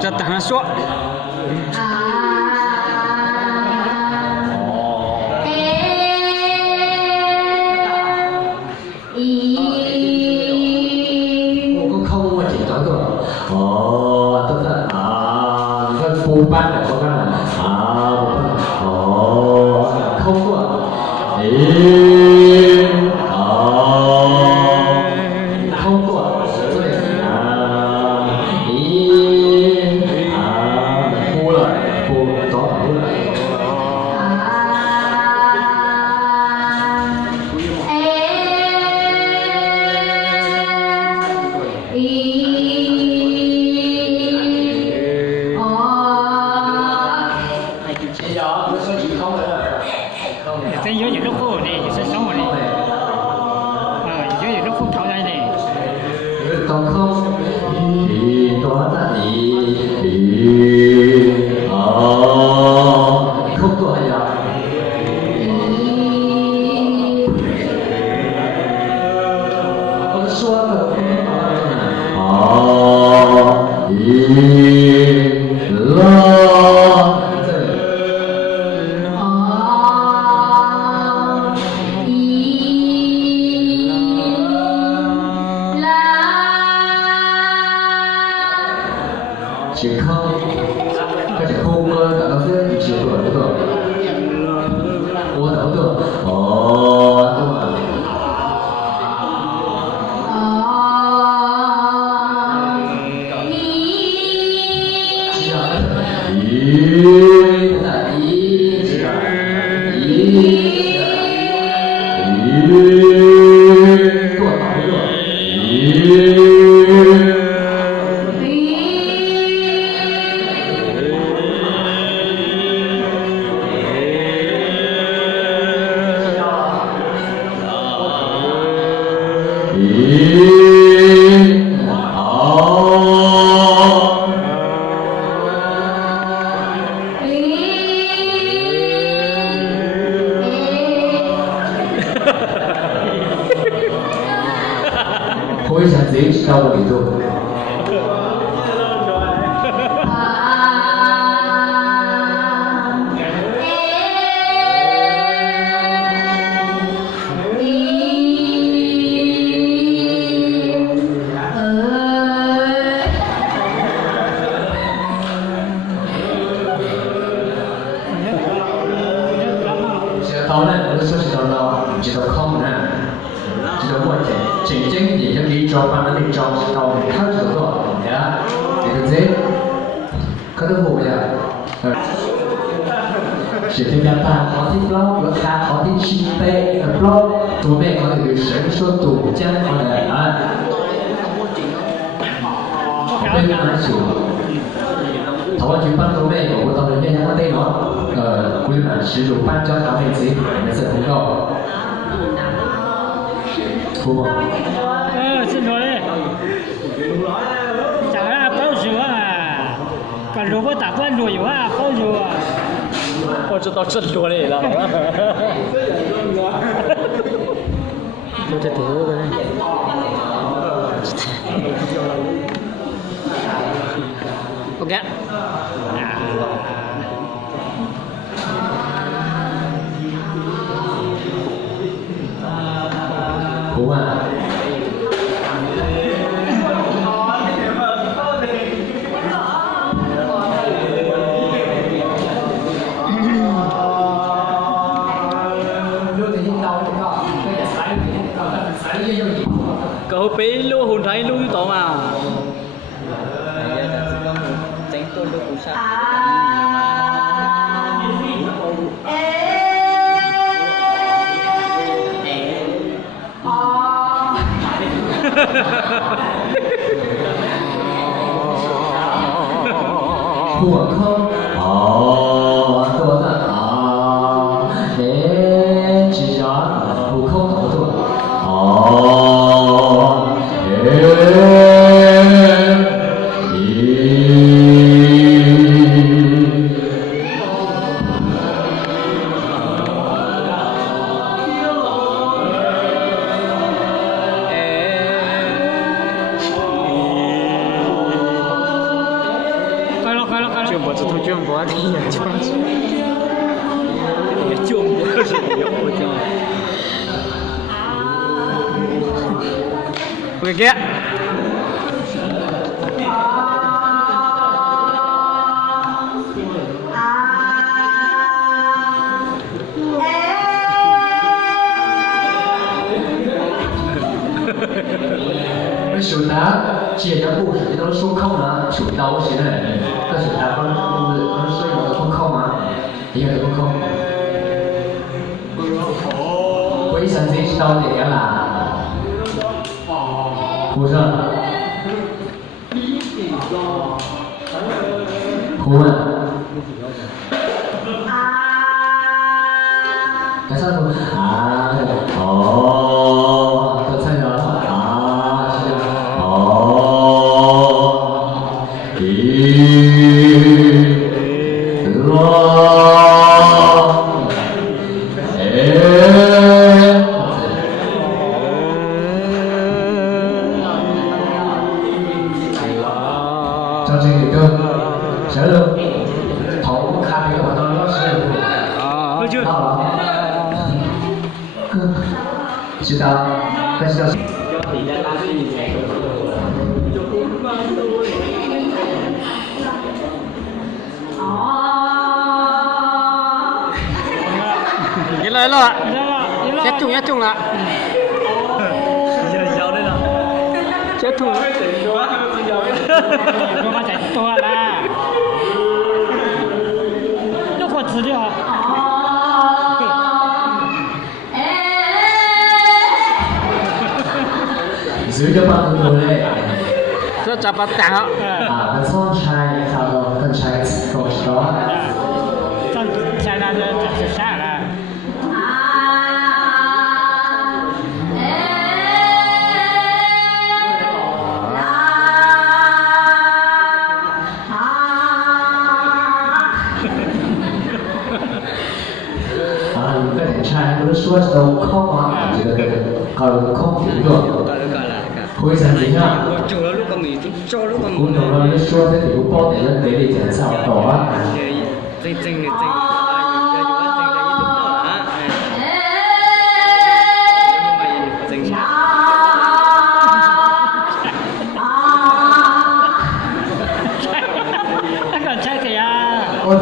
这等他说。không mà chỉ nói thôi tức là cái phù ban này có cái là không có không có phù lại phù có phù lại Thế dưới những lúc khô này sẽ sống rồi này. Dưới những lúc khô tháo ra này. Còn không thì đó là không có ai đâu. Con xua rồi chỉ không cái chỉ không cả nó sẽ chỉ tuổi được rồi ô đâu được đúng rồi回想自己知道我里头。到呢，我都说起到了，知道空呢，知道我真正也就你做班那里做到他做到呀，这个这，可都不呀，是这边办好ที่บล็อกราคา好ที่ชิเป้บล็อกตัวแม่เขาคือ神说赌将เขา的啊，เป็นงานสูง台湾举办多妹有活动的面向内容，规满十主办交堂妹子，每次通告。Phù không? Xin lỗi đấy. Chẳng là bao nhiêu à? Còn lúc có tạp văn rồi à? Bao nhiêu à? Ôi cho tao chân lùa này là tôi thật thiếu rồi đấy. Ok. Phù à? Cậu bé lưu hồn thấy lưu tỏ mà. Tránh tôi lưu cú sát. Phù không? Tôi là để chỉ cho phù không thấu được. bỏ đi là cho cái chung của sự dụng của cho người kia那数答写的故事都是数空啊，数刀写的，这数答不是是有的空空吗？一个空空。鬼神之知道點啦？胡生，胡問，第三個啊，哦，第三個啊，哦，張經理哥，小六，頭看俾我當老師，好了，知道，但是要。cái lời lo ạ chết chung ạ chết chung我们才多啦那我资料dưới cho bạn người này rất chặt bắt cả跟双拆差不多跟拆够少现在就下了跟点拆不是说都空吗这个搞空挺多灰尘之下cũng đầu nó nó xua thế thì cũng có thể lên để đi sao đó còn trai kìa ôi